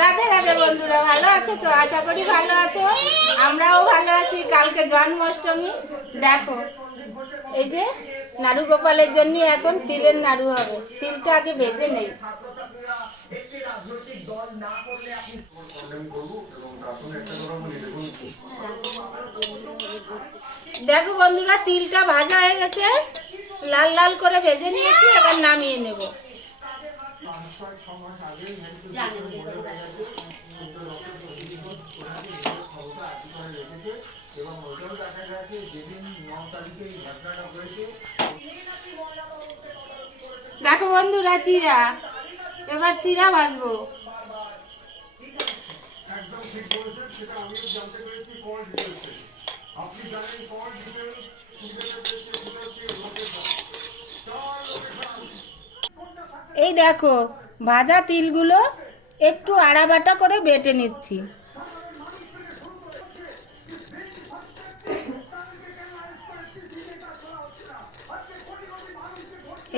রাধে রাধে বন্ধুরা, ভালো আছো তো? আশা করি ভালো আছো, আমরাও ভালো আছি। কালকে জন্মাষ্টমী, দেখো এই যে নাড়ু গোপালের জন্য এখন তিলের নাড়ু হবে। তিলটা আগে ভেজে নেই। দেখো বন্ধুরা, তিলটা ভাজা হয়ে গেছে, লাল লাল করে ভেজে নিয়েছি, এবার নামিয়ে নেব। দেখো বন্ধুরা, চিরা, এবার চিরা ভাজবো। এই দেখো, ভাজা তিলগুলো একটু আড়াবাটা করে বেটে নিচ্ছি।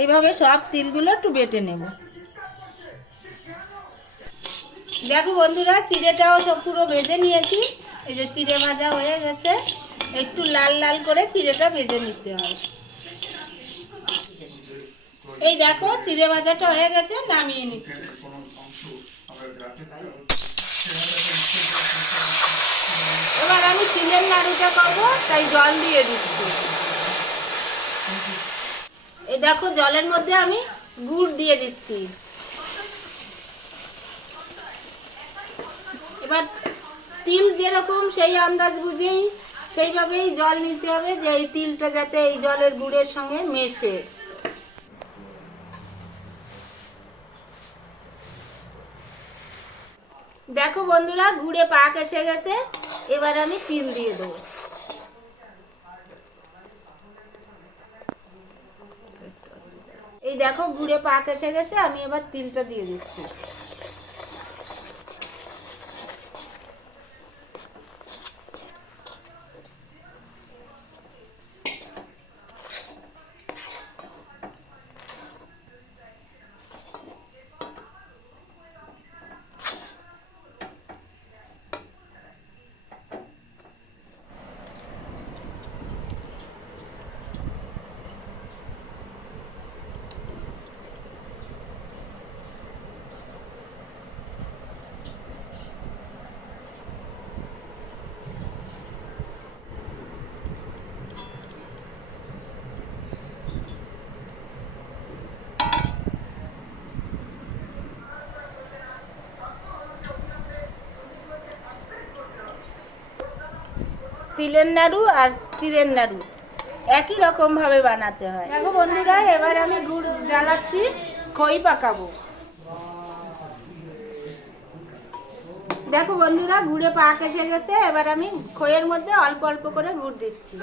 এইভাবে সব তিলগুলো একটু বেটে নেব। দেখো বন্ধুরা, চিড়েটাও সব পুরো ভেজে নিয়েছি। এই যে চিড়ে ভাজা হয়ে গেছে, একটু লাল লাল করে চিড়েটা ভেজে নিতে হয়। এই দেখো, চিড়ে ভাজাটা হয়ে গেছে, নামিয়ে নিচ্ছি। এবার আমি তিলের নাড়ুটা করবো, তাই জল দিয়ে দিচ্ছি। এই দেখো, জলের মধ্যে আমি গুড় দিয়ে দিচ্ছি। এবার তিল যেরকম সেই আন্দাজ বুঝেই সেইভাবেই জল নিতে হবে, যে এই তিলটা যাতে এই জলের গুড়ের সঙ্গে মেশে। দেখো বন্ধুরা, গুড়ে পাক এসে গেছে, এবার আমি তিল দিয়ে দেবো। এই দেখো, গুড়ে পাক এসে গেছে, আমি এবার তিলটা দিয়ে দিচ্ছি। তিলের নাড়ু আর চিড়ের নাড়ু একই রকম ভাবে বানাতে হয়। দেখো বন্ধুরা, এবার আমি গুড় জ্বালাচ্ছি, খই পাকাবো। দেখো বন্ধুরা, গুড়ে পাক এসে গেছে, এবার আমি খইয়ের মধ্যে অল্প অল্প করে গুড় দিচ্ছি।